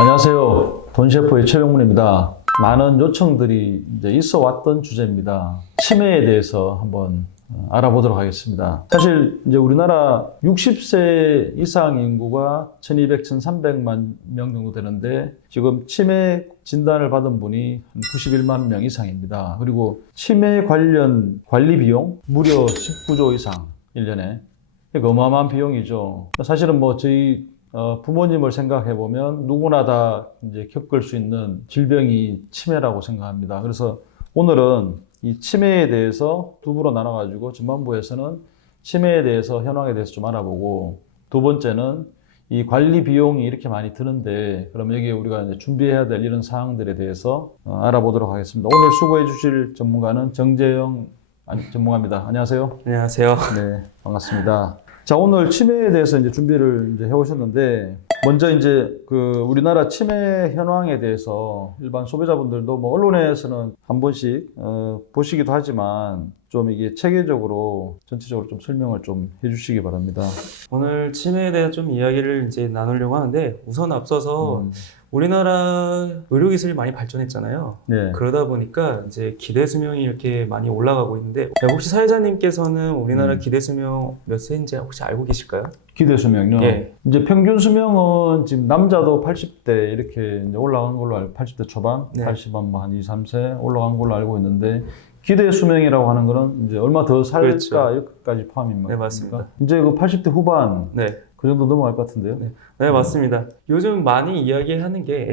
안녕하세요. 돈셰프의 최병문입니다. 많은 요청들이 이제 있어 왔던 주제입니다. 치매에 대해서 한번 알아보도록 하겠습니다. 사실 이제 우리나라 60세 이상 인구가 1200, 1300만 명 정도 되는데 지금 치매 진단을 받은 분이 한 91만 명 이상입니다. 그리고 치매 관련 관리 비용 무려 19조 이상 1년에. 이거 어마어마한 비용이죠. 사실은 뭐 저희 부모님을 생각해 보면 누구나 다 이제 겪을 수 있는 질병이 치매라고 생각합니다. 그래서 오늘은 이 치매에 대해서 두 부로 나눠가지고 전반부에서는 치매에 대해서 현황에 대해서 좀 알아보고, 두 번째는 이 관리 비용이 이렇게 많이 드는데 그럼 여기에 우리가 이제 준비해야 될 이런 사항들에 대해서 알아보도록 하겠습니다. 오늘 수고해 주실 전문가는 정재영 전문가입니다. 안녕하세요. 안녕하세요. 네, 반갑습니다. 자, 오늘 치매에 대해서 이제 준비를 이제 해오셨는데, 먼저 이제 우리나라 치매 현황에 대해서 일반 소비자분들도 뭐 언론에서는 한 번씩 보시기도 하지만 좀 이게 체계적으로 전체적으로 좀 설명을 좀 해주시기 바랍니다. 오늘 치매에 대해 좀 이야기를 이제 나누려고 하는데, 우선 앞서서 우리나라 의료기술이 많이 발전했잖아요. 네. 그러다 보니까 이제 기대 수명이 이렇게 많이 올라가고 있는데, 혹시 사회자님께서는 우리나라 기대 수명 몇 세인지 혹시 알고 계실까요? 기대 수명요? 예. 이제 평균 수명은 지금 남자도 80대 이렇게 이제 올라간 걸로 알고, 80대 초반, 네. 80한 뭐 한 2, 3세 올라간 걸로 알고 있는데, 기대 수명이라고 하는 거는 이제 얼마 더 살까, 그렇죠. 여기까지 포함입니다. 네, 맞습니다. 이제 그 80대 후반 네. 그 정도 넘어갈 것 같은데요. 네, 맞습니다. 요즘 많이 이야기하는 게,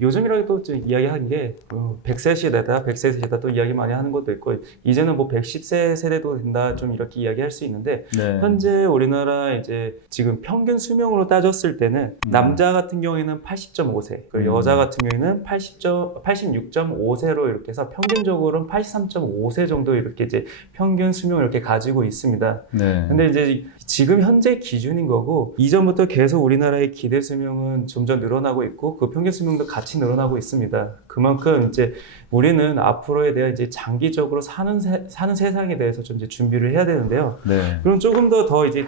요즘이라도 좀 이야기하는 게, 100세 시대다, 100세 시대다 또 이야기 많이 하는 것도 있고, 이제는 뭐 110세 세대도 된다, 좀 이렇게 이야기할 수 있는데, 네. 현재 우리나라 이제 지금 평균 수명으로 따졌을 때는 남자 같은 경우에는 80.5세, 그리고 여자 같은 경우에는 86.5세로 이렇게 해서 평균적으로는 83.5세 정도 이렇게 이제 평균 수명을 이렇게 가지고 있습니다. 네. 근데 이제 지금 현재 기준인 거고, 이전부터 계속 우리나라의 기대 수명은 점점 늘어나고 있고, 그 평균 수명도 같이 늘어나고 있습니다. 그만큼 이제 우리는 앞으로에 대한 이제 장기적으로 사는 세상에 대해서 좀 이제 준비를 해야 되는데요. 네. 그럼 조금 더 이제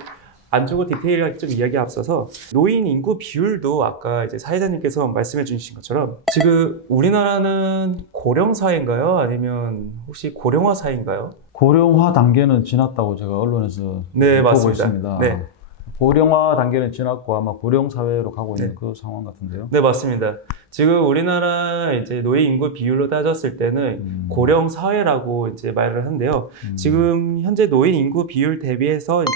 안쪽으로 디테일하게 좀 이야기 앞서서 노인 인구 비율도 아까 이제 사회자님께서 말씀해 주신 것처럼 지금 우리나라는 고령 사회인가요? 아니면 혹시 고령화 사회인가요? 고령화 단계는 지났다고 제가 언론에서 네, 보고 맞습니다. 있습니다. 네. 고령화 단계는 지났고 아마 고령 사회로 가고 있는 네. 그 상황 같은데요. 네, 맞습니다. 지금 우리나라 이제 노인 인구 비율로 따졌을 때는 고령 사회라고 이제 말을 하는데요. 지금 현재 노인 인구 비율 대비해서 이제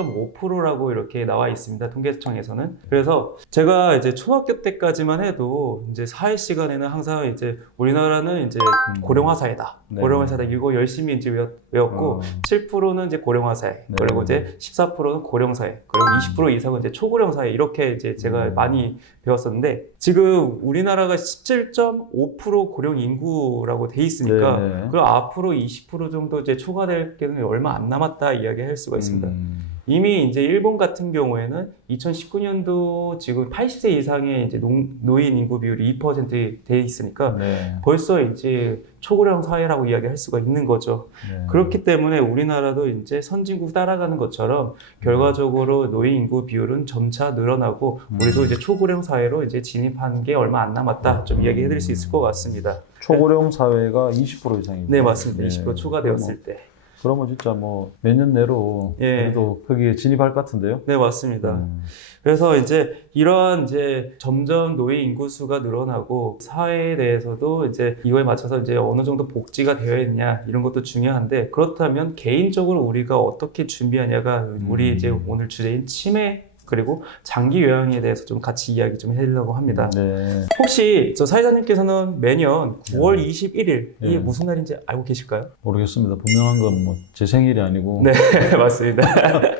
17.5%라고 이렇게 나와 있습니다. 통계청에서는. 그래서 제가 이제 초등학교 때까지만 해도 이제 사회 시간에는 항상 이제 우리나라는 이제 고령화 사회다. 네. 고령화 사회다. 이거 열심히 이제 외웠고 7%는 이제 고령화 사회. 네. 그리고 이제 14%는 고령 사회. 그리고 20% 이상은 이제 초고령 사회. 이렇게 이제 제가 많이 배웠었는데, 지금 우리나라가 17.5% 고령 인구라고 돼 있으니까, 네. 그럼 앞으로 20% 정도 이제 초과될 게는 얼마 안 남았다 이야기할 수가 있습니다. 이미 이제 일본 같은 경우에는 2019년도 지금 80세 이상의 이제 노인 인구 비율이 2% 돼 있으니까 네. 벌써 이제 초고령 사회라고 이야기할 수가 있는 거죠. 네. 그렇기 때문에 우리나라도 이제 선진국 따라가는 것처럼 결과적으로 노인 인구 비율은 점차 늘어나고 우리도 이제 초고령 사회로 이제 진입한 게 얼마 안 남았다, 좀 이야기해 드릴 수 있을 것 같습니다. 초고령 사회가 20% 이상입니다. 네, 맞습니다. 20% 초과되었을 때. 그러면 진짜 뭐 몇 년 내로 그래도 거기에 진입할 것 같은데요. 네, 맞습니다. 그래서 이제 이러한 이제 점점 노인 인구 수가 늘어나고 사회에 대해서도 이제 이거에 맞춰서 이제 어느 정도 복지가 되어 있냐 이런 것도 중요한데, 그렇다면 개인적으로 우리가 어떻게 준비하냐가 우리 이제 오늘 주제인 치매 그리고 장기 요양에 대해서 좀 같이 이야기 좀 해보려고 합니다. 네. 혹시 저 사회자님께서는 매년 9월 21일 이게 무슨 날인지 알고 계실까요? 모르겠습니다. 분명한 건 뭐 제 생일이 아니고. 네, 맞습니다. 네.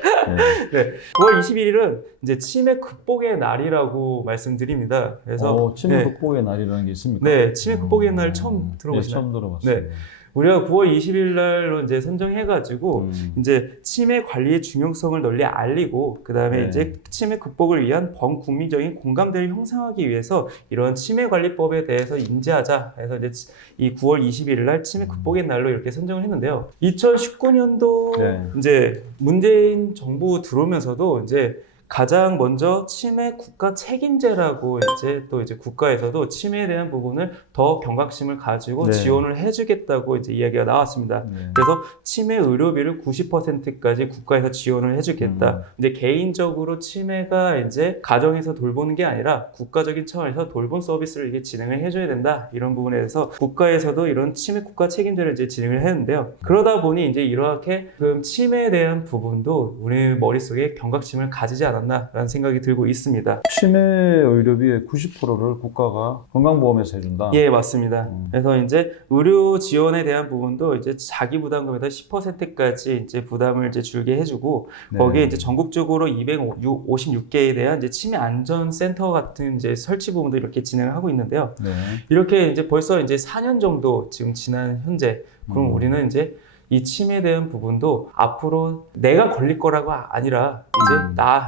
네, 9월 21일은 이제 치매 극복의 날이라고 말씀드립니다. 그래서 치매 네. 극복의 날이라는 게 있습니까? 네, 치매 극복의 날 처음 들어보시나요? 네, 처음 들어봤어요. 네. 우리가 9월 20일 날로 이제 선정해가지고 이제 치매 관리의 중요성을 널리 알리고, 그 다음에 네. 이제 치매 극복을 위한 범국민적인 공감대를 형성하기 위해서 이런 치매 관리법에 대해서 인지하자 해서 이제 이 9월 21일 날 치매 극복의 날로 이렇게 선정을 했는데요. 2019년도 네. 이제 문재인 정부 들어오면서도 이제 가장 먼저 치매 국가 책임제라고 이제 국가에서도 치매에 대한 부분을 더 경각심을 가지고 네. 지원을 해주겠다고 이제 이야기가 나왔습니다. 네. 그래서 치매 의료비를 90%까지 국가에서 지원을 해주겠다. 이제 개인적으로 치매가 이제 가정에서 돌보는 게 아니라 국가적인 차원에서 돌봄 서비스를 이게 진행을 해줘야 된다. 이런 부분에 대해서 국가에서도 이런 치매 국가 책임제를 이제 진행을 했는데요. 그러다 보니 이제 이렇게 그 치매에 대한 부분도 우리 머릿속에 경각심을 가지지 않았나라는 생각이 들고 있습니다. 치매 의료비의 90%를 국가가 건강보험에서 해준다. 예, 맞습니다. 그래서 이제 의료 지원에 대한 부분도 이제 자기 부담금에다 10%까지 이제 부담을 이제 줄게 해주고 네. 거기에 이제 전국적으로 256개에 대한 이제 치매 안전센터 같은 이제 설치 부분도 이렇게 진행을 하고 있는데요. 네. 이렇게 이제 벌써 이제 4년 정도 지금 지난 현재 그럼 우리는 이제 이 치매에 대한 부분도 앞으로 내가 걸릴 거라고 아니라 이제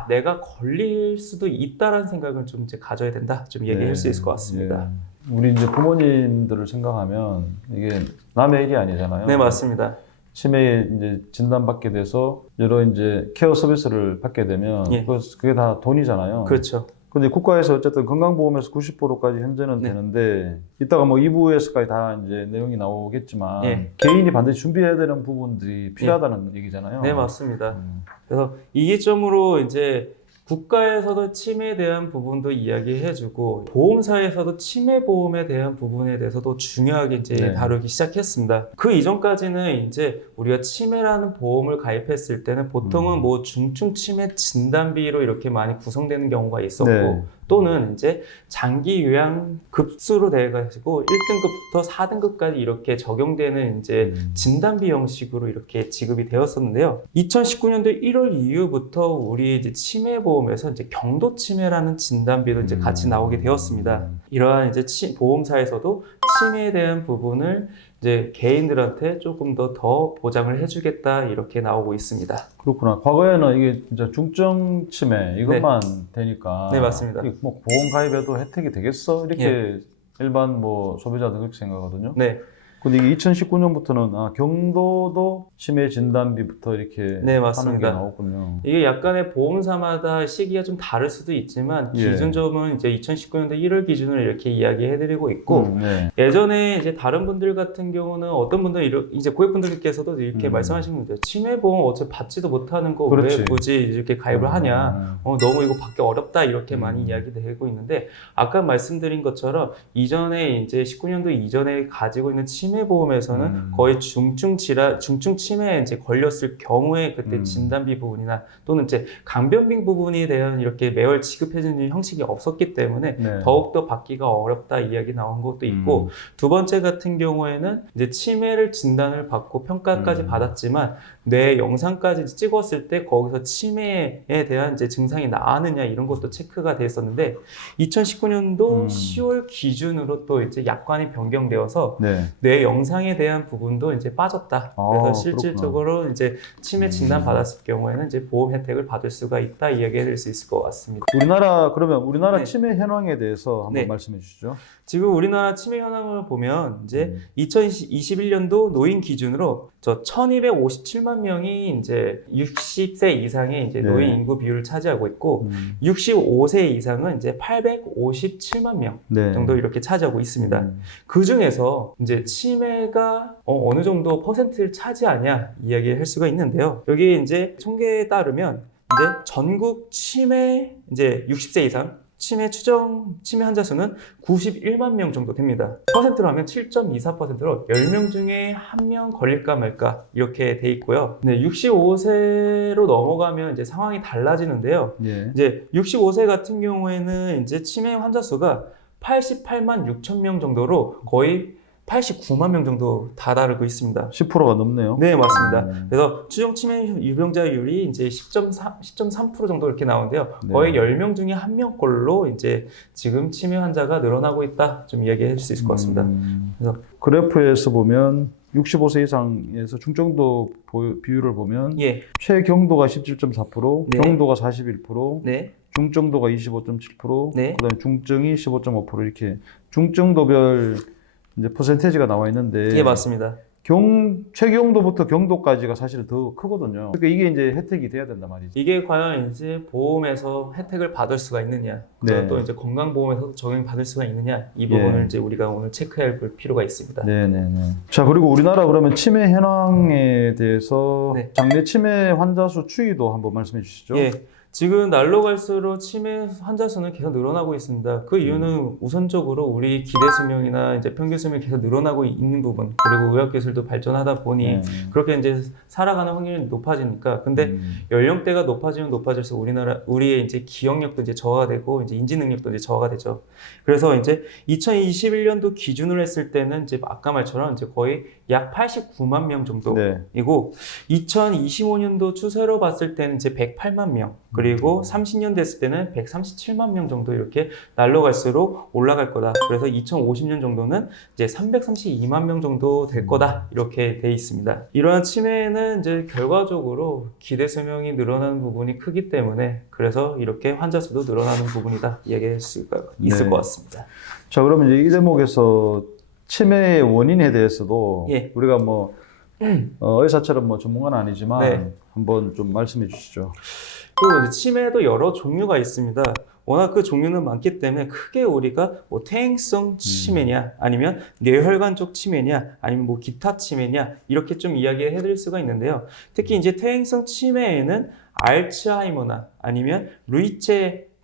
내가 걸릴 수도 있다라는 생각을 좀 이제 가져야 된다. 좀 얘기할 수 있을 것 같습니다. 예. 우리 이제 부모님들을 생각하면 이게 남의 일이 아니잖아요. 네, 맞습니다. 치매에 이제 진단받게 돼서 여러 이제 케어 서비스를 받게 되면 예. 그게 다 돈이잖아요. 그렇죠. 근데 국가에서 어쨌든 건강보험에서 90%까지 현재는 네. 되는데 이따가 뭐 2부에서까지 다 이제 내용이 나오겠지만 예. 개인이 반드시 준비해야 되는 부분들이 필요하다는 얘기잖아요. 네, 맞습니다. 그래서 이 기점으로 이제 국가에서도 치매에 대한 부분도 이야기해주고 보험사에서도 치매 보험에 대한 부분에 대해서도 중요하게 이제 네. 다루기 시작했습니다. 그 이전까지는 이제 우리가 치매라는 보험을 가입했을 때는 보통은 뭐 중증 치매 진단비로 이렇게 많이 구성되는 경우가 있었고 네. 또는 이제 장기 요양 급수로 돼가지고 1등급부터 4등급까지 이렇게 적용되는 이제 진단비 형식으로 이렇게 지급이 되었었는데요. 2019년도 1월 이후부터 우리 이제 치매 보험에서 이제 경도 치매라는 진단비도 이제 같이 나오게 되었습니다. 이러한 이제 보험사에서도 치매에 대한 부분을 이제 개인들한테 조금 더 보장을 해주겠다 이렇게 나오고 있습니다. 그렇구나. 과거에는 이게 진짜 중증 치매 이것만 되니까 네, 맞습니다. 이게 뭐 보험 가입해도 혜택이 되겠어? 이렇게 일반 뭐 소비자들 그렇게 생각하거든요. 네. 근데 이게 2019년부터는 경도도 치매 진단비부터 이렇게 네, 하는 맞습니다. 게 나왔군요. 이게 약간의 보험사마다 시기가 좀 다를 수도 있지만 예. 기준점은 이제 2019년도 1월 기준으로 이렇게 이야기해드리고 있고 네. 예전에 이제 다른 분들 같은 경우는 어떤 분들은 이제 고객분들께서도 이렇게 말씀하시는 거예요. 치매 보험 어차피 받지도 못하는 거 왜 그렇지. 굳이 이렇게 가입을 하냐? 너무 이거 받기 어렵다 이렇게 많이 이야기되고 있는데 아까 말씀드린 것처럼 이전에 이제 19년도 이전에 가지고 있는 치매 보험에서는 거의 중증 치매에 이제 걸렸을 경우에 그때 진단비 부분이나 또는 이제 간변비 부분에 대한 이렇게 매월 지급해주는 형식이 없었기 때문에 네. 더욱더 받기가 어렵다 이야기 나온 것도 있고 두 번째 같은 경우에는 이제 치매를 진단을 받고 평가까지 받았지만 뇌 영상까지 찍었을 때 거기서 치매에 대한 이제 증상이 나느냐 이런 것도 체크가 됐었는데 2019년도 10월 기준으로 또 이제 약관이 변경되어서 네. 뇌 영상에 대한 부분도 이제 빠졌다. 그래서 실질적으로 이제 치매 진단 받았을 경우에는 이제 보험 혜택을 받을 수가 있다 이야기할 수 있을 것 같습니다. 그러면 우리나라 네. 치매 현황에 대해서 한번 네. 말씀해 주시죠. 지금 우리나라 치매 현황을 보면 이제 2021년도 노인 기준으로 1,257만 명이 이제 60세 이상의 이제 네. 노인 인구 비율을 차지하고 있고 65세 이상은 이제 857만 명 네. 정도 이렇게 차지하고 있습니다. 그 중에서 이제 치매가 어느 정도 퍼센트를 차지하냐 이야기할 수가 있는데요. 여기 이제 통계에 따르면 이제 전국 치매 이제 60세 이상 추정 치매 환자 수는 91만 명 정도 됩니다. 퍼센트로 하면 7.24%로 10명 중에 1명 걸릴까 말까 이렇게 돼 있고요. 네, 65세로 넘어가면 이제 상황이 달라지는데요. 예. 이제 65세 같은 경우에는 이제 치매 환자 수가 88만 6천 명 정도로 거의 89만 명 정도 다다르고 있습니다. 10%가 넘네요. 네, 맞습니다. 그래서 추정 치매 유병자율이 이제 10.3% 정도 이렇게 나오는데요. 거의 10명 중에 1명꼴로 이제 지금 치매 환자가 늘어나고 있다. 좀 이야기할 수 있을 것 같습니다. 그래서 그래프에서 보면 65세 이상에서 중증도 비율을 보면 예. 최경도가 17.4%, 네. 경도가 41%, 네. 중증도가 25.7%, 네. 그다음에 중증이 15.5% 이렇게 중증도별 이제 퍼센테이지가 나와 있는데 예, 맞습니다. 최경도부터 경도까지가 사실 더 크거든요. 그러니까 이게 이제 혜택이 돼야 된단 말이죠. 이게 과연 이제 보험에서 혜택을 받을 수가 있느냐, 네. 또 이제 건강보험에서도 적용받을 수가 있느냐, 이 부분을 예. 이제 우리가 오늘 체크해 볼 필요가 있습니다. 네네네. 자, 그리고 우리나라 그러면 치매 현황에 대해서 네. 장래 치매 환자 수 추이도 한번 말씀해 주시죠. 예. 지금 날로 갈수록 치매 환자 수는 계속 늘어나고 있습니다. 그 이유는 우선적으로 우리 기대 수명이나 이제 평균 수명이 계속 늘어나고 있는 부분, 그리고 의학 기술도 발전하다 보니 네. 그렇게 이제 살아가는 확률이 높아지니까. 근데 연령대가 높아지면 높아질수록 우리의 이제 기억력도 이제 저하가 되고 이제 인지 능력도 이제 저하가 되죠. 그래서 이제 2021년도 기준으로 했을 때는 이제 아까 말처럼 이제 거의 약 89만 명 정도이고, 2025년도 추세로 봤을 때는 이제 108만 명, 그리고 30년 됐을 때는 137만 명 정도 이렇게 날로 갈수록 올라갈 거다. 그래서 2050년 정도는 이제 332만 명 정도 될 거다. 이렇게 돼 있습니다. 이러한 치매는 이제 결과적으로 기대 수명이 늘어나는 부분이 크기 때문에 그래서 이렇게 환자 수도 늘어나는 부분이다. 이야기할 수가 있을 것 같습니다. 자, 그러면 이제 이 대목에서 치매의 원인에 대해서도 예. 우리가 뭐 의사처럼 뭐 전문가는 아니지만 네. 한번 좀 말씀해 주시죠. 또 이제 치매도 여러 종류가 있습니다. 워낙 그 종류는 많기 때문에 크게 우리가 뭐 퇴행성 치매냐, 아니면 뇌혈관 쪽 치매냐, 아니면 뭐 기타 치매냐, 이렇게 좀 이야기를 해드릴 수가 있는데요. 특히 이제 퇴행성 치매에는 알츠하이머나 아니면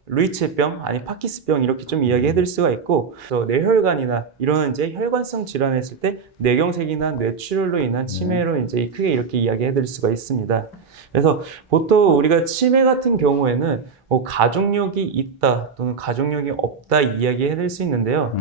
루이체병, 아니 파킨슨병 이렇게 좀 이야기해드릴 수가 있고, 또 뇌혈관이나 이런 이제 혈관성 질환을 했을 때 뇌경색이나 뇌출혈로 인한 치매로 이제 크게 이렇게 이야기해드릴 수가 있습니다. 그래서 보통 우리가 치매 같은 경우에는 뭐 가족력이 있다 또는 가족력이 없다 이야기해드릴 수 있는데요.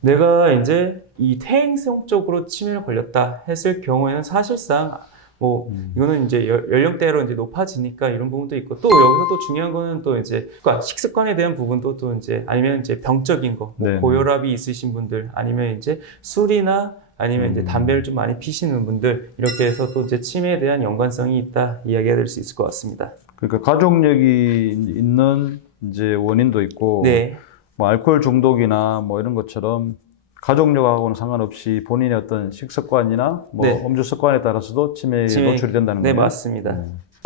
내가 이제 이 퇴행성적으로 치매를 걸렸다 했을 경우에는 사실상 뭐 이거는 이제 연령대로 이제 높아지니까 이런 부분도 있고, 또 여기서 또 중요한 거는 또 이제 식습관에 대한 부분도 또 이제 아니면 이제 병적인 거, 뭐 네. 고혈압이 있으신 분들, 아니면 이제 술이나 아니면 이제 담배를 좀 많이 피시는 분들, 이렇게 해서 또 이제 치매에 대한 연관성이 있다 이야기해야 될 수 있을 것 같습니다. 그러니까 가족력이 있는 이제 원인도 있고, 네. 뭐 알코올 중독이나 뭐 이런 것처럼 가족력하고는 상관없이 본인의 어떤 식습관이나 뭐 네. 음주 습관에 따라서도 치매에 노출이 된다는 네, 거예요. 맞습니다.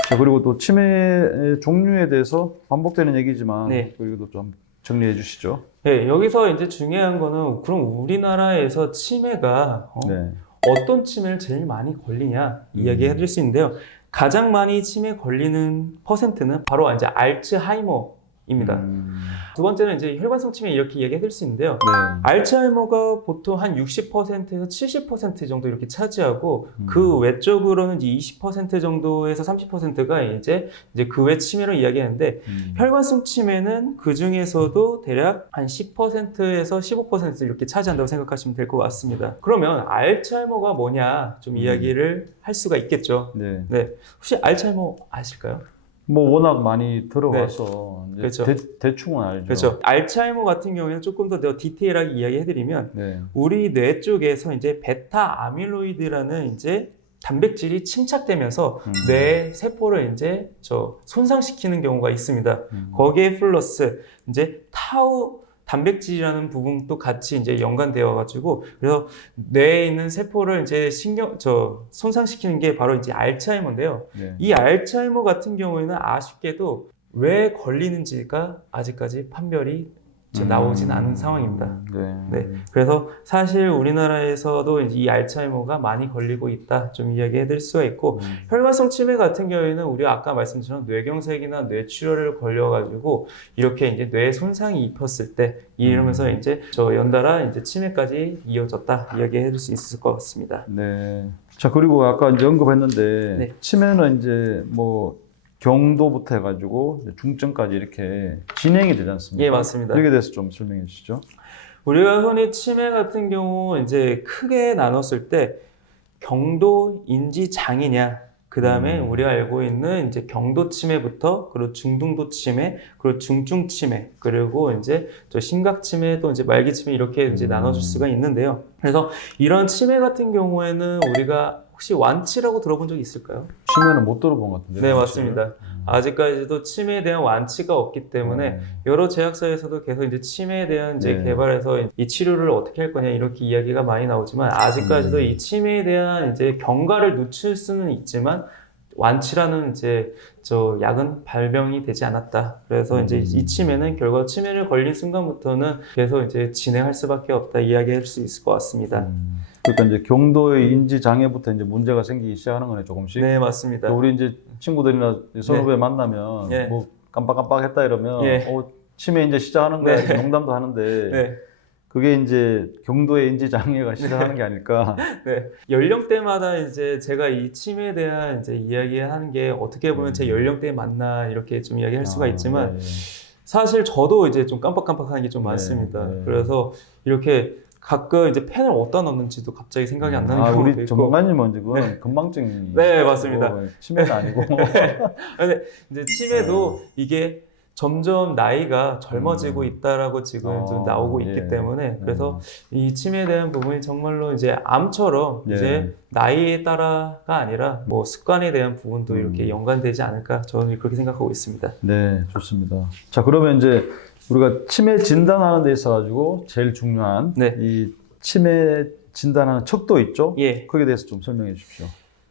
자, 그리고 또 치매의 종류에 대해서 반복되는 얘기지만 네. 그리고 좀 정리해 주시죠. 네, 여기서 이제 중요한 거는 그럼 우리나라에서 치매가 네. 어떤 치매를 제일 많이 걸리냐 이야기해 드릴 수 있는데요. 가장 많이 치매 걸리는 퍼센트는 바로 이제 알츠하이머입니다. 두 번째는 이제 혈관성 치매 이렇게 이야기해 드릴 수 있는데요. 네. 알츠하이머가 보통 한 60%에서 70% 정도 이렇게 차지하고, 그 외적으로는 이제 20% 정도에서 30%가 이제 그 외 치매로 이야기하는데, 혈관성 치매는 그 중에서도 대략 한 10%에서 15% 이렇게 차지한다고 생각하시면 될 것 같습니다. 그러면 알츠하이머가 뭐냐 좀 이야기를 할 수가 있겠죠. 네. 네, 혹시 알츠하이머 아실까요? 뭐 워낙 많이 들어와서 이제 그렇죠. 대충은 알죠. 그렇죠. 알츠하이머 같은 경우에는 조금 더 디테일하게 이야기해드리면, 네. 우리 뇌 쪽에서 이제 베타 아밀로이드라는 이제 단백질이 침착되면서 뇌 세포를 이제 손상시키는 경우가 있습니다. 거기에 플러스 이제 타우 단백질이라는 부분도 같이 이제 연관되어 가지고, 그래서 뇌에 있는 세포를 이제 손상시키는 게 바로 이제 알츠하이머인데요. 네. 이 알츠하이머 같은 경우에는 아쉽게도 왜 걸리는지가 아직까지 판별이 나오진 않은 상황입니다. 네. 그래서 사실 우리나라에서도 이 알츠하이머가 많이 걸리고 있다 좀 이야기해 드릴 수가 있고, 혈관성 치매 같은 경우에는 우리가 아까 말씀드린 뇌경색이나 뇌출혈을 걸려가지고 이렇게 이제 뇌 손상이 입혔을 때 이러면서 이제 연달아 이제 치매까지 이어졌다 이야기해 드릴 수 있을 것 같습니다. 네. 자, 그리고 아까 이제 언급했는데 네. 치매는 이제 뭐 경도부터 해가지고 중증까지 이렇게 진행이 되지 않습니까? 예, 맞습니다. 여기에 대해서 좀 설명해 주시죠. 우리가 흔히 치매 같은 경우 이제 크게 나눴을 때 경도 인지 장애냐, 그 다음에 우리가 알고 있는 이제 경도 치매부터, 그리고 중등도 치매, 그리고 중증 치매, 그리고 이제 심각 치매, 또 이제 말기 치매 이렇게 이제 나눠줄 수가 있는데요. 그래서 이런 치매 같은 경우에는 우리가 혹시 완치라고 들어본 적 있을까요? 치매는 못 들어본 것 같은데. 네, 맞습니다. 아직까지도 치매에 대한 완치가 없기 때문에 여러 제약사에서도 계속 이제 치매에 대한 이제 네. 개발해서 이 치료를 어떻게 할 거냐 이렇게 이야기가 많이 나오지만 아직까지도 이 치매에 대한 이제 경과를 늦출 수는 있지만 완치라는 이제 저 약은 발명이 되지 않았다. 그래서 이제 이 치매는 결국 치매를 걸린 순간부터는 계속 이제 진행할 수밖에 없다 이야기할 수 있을 것 같습니다. 그러니까 이제 경도의 인지 장애부터 이제 문제가 생기기 시작하는 거네, 조금씩. 네, 맞습니다. 우리 이제 친구들이나 선후배 만나면 네. 뭐 깜빡깜빡했다 이러면 네. 치매 이제 시작하는 거야. 네. 이렇게 농담도 하는데 네. 그게 이제 경도의 인지 장애가 시작하는 게 아닐까. 네. 연령대마다 이제 제가 이 치매에 대한 이제 이야기하는 게 어떻게 보면 제 연령대에 맞나 이렇게 좀 이야기할 수가 있지만 사실 저도 이제 좀 깜빡깜빡하는 게 좀 많습니다. 네. 그래서 이렇게 가끔 이제 펜을 어디다 넣는지도 갑자기 생각이 안 나는 경우도 우리 있고. 전문가님은 지금 건망증이 네, 맞습니다. 치매는 아니고. 근데 이제 치매도 이게 점점 나이가 젊어지고 있다라고 지금 좀 나오고 있기 때문에 그래서 이 치매에 대한 부분이 정말로 이제 암처럼 이제 나이에 따라가 아니라 뭐 습관에 대한 부분도 이렇게 연관되지 않을까 저는 그렇게 생각하고 있습니다. 네, 좋습니다. 자, 그러면 이제 우리가 치매 진단하는 데 있어 가지고 제일 중요한 네. 이 치매 진단하는 척도 있죠? 예. 거기에 대해서 좀 설명해 주십시오.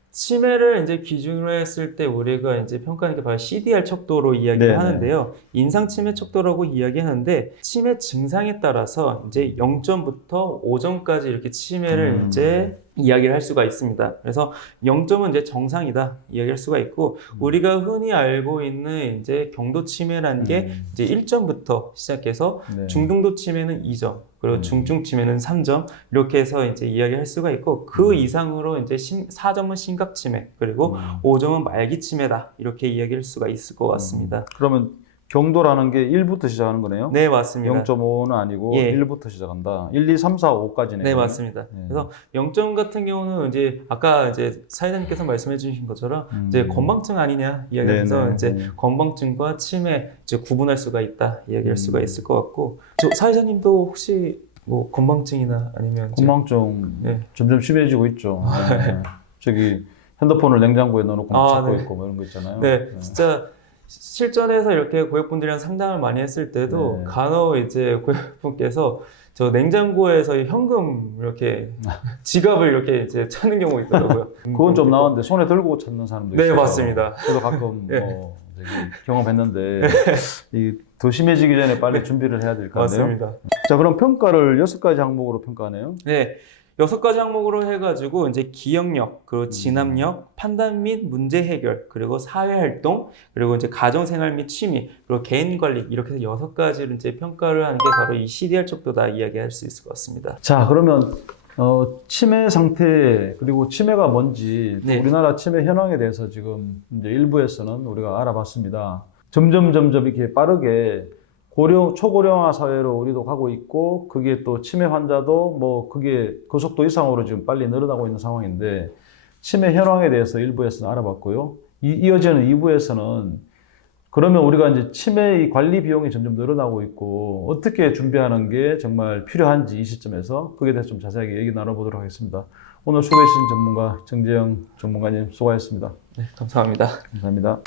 치매를 이제 기준으로 했을 때 우리가 이제 평가하는 게 바로 CDR 척도로 이야기를 네네. 하는데요. 인상 치매 척도라고 이야기하는데 치매 증상에 따라서 이제 0점부터 5점까지 이렇게 치매를 이제 이야기를 할 수가 있습니다. 그래서 0점은 이제 정상이다 이야기할 수가 있고 우리가 흔히 알고 있는 이제 경도 치매라는 게 이제 1점부터 시작해서 네. 중등도 치매는 2점, 그리고 중증 치매는 3점 이렇게 해서 이제 이야기할 수가 있고 그 이상으로 이제 4점은 심각 치매, 그리고 5점은 말기 치매다 이렇게 이야기할 수가 있을 것 같습니다. 그러면 경도라는 게 1부터 시작하는 거네요? 네, 맞습니다. 0.5는 아니고 예. 1부터 시작한다. 1, 2, 3, 4, 5까지네요. 네, 맞습니다. 그래서 0점 같은 경우는 이제 아까 이제 사회자님께서 말씀해 주신 것처럼 이제 건망증 아니냐 이야기해서 네네. 이제 건망증과 치매 이제 구분할 수가 있다 이야기할 수가 있을 것 같고 저 사회자님도 혹시 뭐 건망증이나 아니면 이제 건망증 네. 점점 심해지고 있죠. 네. 저기 핸드폰을 냉장고에 넣어놓고 막 찾고 네. 있고 뭐 이런 거 있잖아요. 네, 진짜 실전에서 이렇게 고객분들이랑 상담을 많이 했을 때도 네. 간혹 이제 고객분께서 저 냉장고에서 현금 이렇게 지갑을 이렇게 이제 찾는 경우가 있더라고요. 그건 좀 나왔는데 손에 들고 찾는 사람도 네, 있어요. 맞습니다. 저도 가끔 네. 저기 경험했는데 더 심해지기 전에 빨리 준비를 해야 될 것 같네요. 맞습니다. 자, 그럼 평가를 6가지 항목으로 평가하네요. 네. 6가지 항목으로 해가지고 이제 기억력, 그리고 진압력, 판단 및 문제 해결, 그리고 사회활동, 그리고 이제 가정생활 및 취미, 그리고 개인관리 이렇게 해서 6가지를 이제 평가를 하는 게 바로 이 CDR 척도다 이야기할 수 있을 것 같습니다. 자, 그러면 치매 상태 그리고 치매가 뭔지 또 네. 우리나라 치매 현황에 대해서 지금 이제 일부에서는 우리가 알아봤습니다. 점점 이렇게 빠르게 초고령화 사회로 우리도 가고 있고 그게 또 치매 환자도 뭐 그게 그 속도 이상으로 지금 빨리 늘어나고 있는 상황인데 치매 현황에 대해서 일부에서는 알아봤고요. 이어지는 2부에서는 그러면 우리가 이제 치매 관리 비용이 점점 늘어나고 있고 어떻게 준비하는 게 정말 필요한지 이 시점에서 그에 대해서 좀 자세하게 얘기 나눠보도록 하겠습니다. 오늘 수고해 주신 전문가 정재영 전문가님 수고하셨습니다. 네, 감사합니다. 감사합니다.